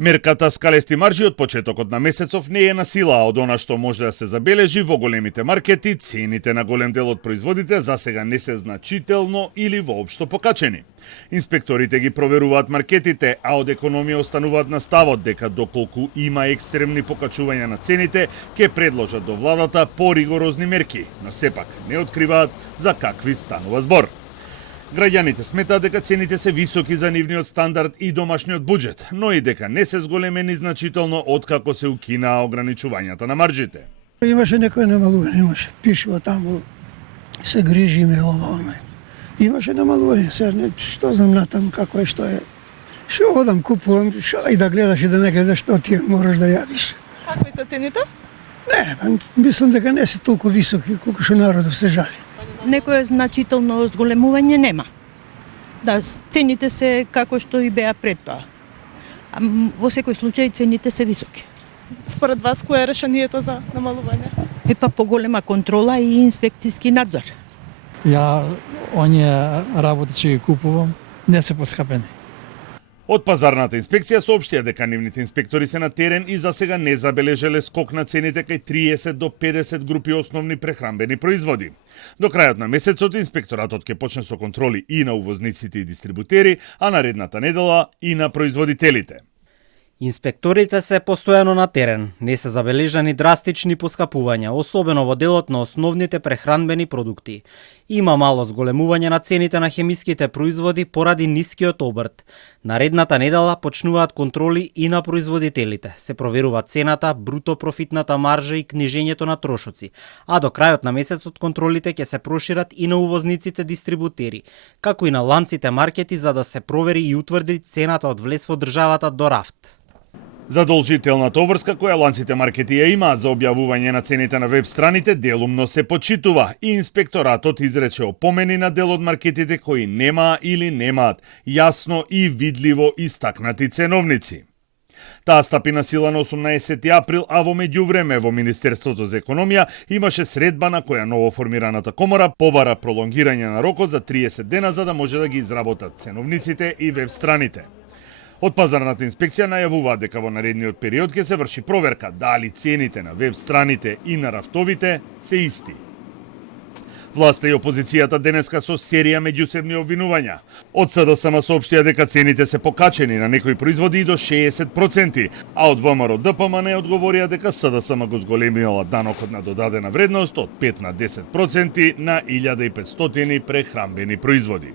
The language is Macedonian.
Мерката скалести маржи од почетокот на месецов не е на сила, а од она што може да се забележи во големите маркети, цените на голем дел од производите засега не се значително или воопшто покачени. Инспекторите ги проверуваат маркетите, а од економија остануваат на ставот дека доколку има екстремни покачувања на цените, ќе предложат до владата поригорозни мерки, но сепак не откриваат за какви станува збор. Граѓаните сметаат дека цените се високи за нивниот стандард и домашниот буџет, но и дека не се зголемени значително откако се укинаа ограничувањата на маржите. Имаше некој намалување, имаше пишува таму, се грижиме ова онлайн. Имаше намалување, се што знам натаму како е, што е. Што одам, купувам, и да гледаш и да не гледаш, што ти мораш да јадиш. Какви се цените? Не, мислам дека не се толку високи колку што народот се жали. Некое значително зголемување нема. Да, цените се како што и беа пред тоа. А во секој случај цените се високи. Според вас, кое е решението за намалување? Поголема контрола и инспекцијски надзор. Ја оние работи че ги купувам не се поскапени. Од пазарната инспекција соопштија дека нивните инспектори се на терен и засега не забележеле скок на цените кај 30 до 50 групи основни прехранбени производи. До крајот на месецот инспекторатот ќе почне со контроли и на увозниците и дистрибутери, а наредната недела и на производителите. Инспекторите се постојано на терен, не се забележани драстични поскапувања, особено во делот на основните прехранбени продукти. Има мало зголемување на цените на хемиските производи поради нискиот обрт. Наредната недела почнуваат контроли и на производителите. Се проверува цената, бруто профитната маржа и книжењето на трошоци, а до крајот на месецот контролите ќе се прошират и на увозниците дистрибутери, како и на ланците маркети за да се провери и утврди цената од влез во државата до рафт. Задолжителната обврска која ланците маркети ја имаат за објавување на цените на веб страните делумно се почитува и инспекторатот изрече опомени на дел од маркетите кои немаа или немаат јасно и видливо истакнати ценовници. Таа стапи на сила на 18 април, а во меѓувреме во Министерството за економија имаше средба на која новоформираната комора побара пролонгирање на рокот за 30 дена за да може да ги изработат ценовниците и веб страните. Од пазарната инспекција најавуваат дека во наредниот период ќе се врши проверка дали цените на веб страните и на рафтовите се исти. Власта и опозицијата денеска со серија меѓусебни обвинувања. Од СДСМ соопштија дека цените се покачени на некои производи и до 60%, а од ВМРО ДПМН одговорија дека СДСМ го зголемила данокот на додадена вредност од 5 на 10% на 1500 прехранбени производи.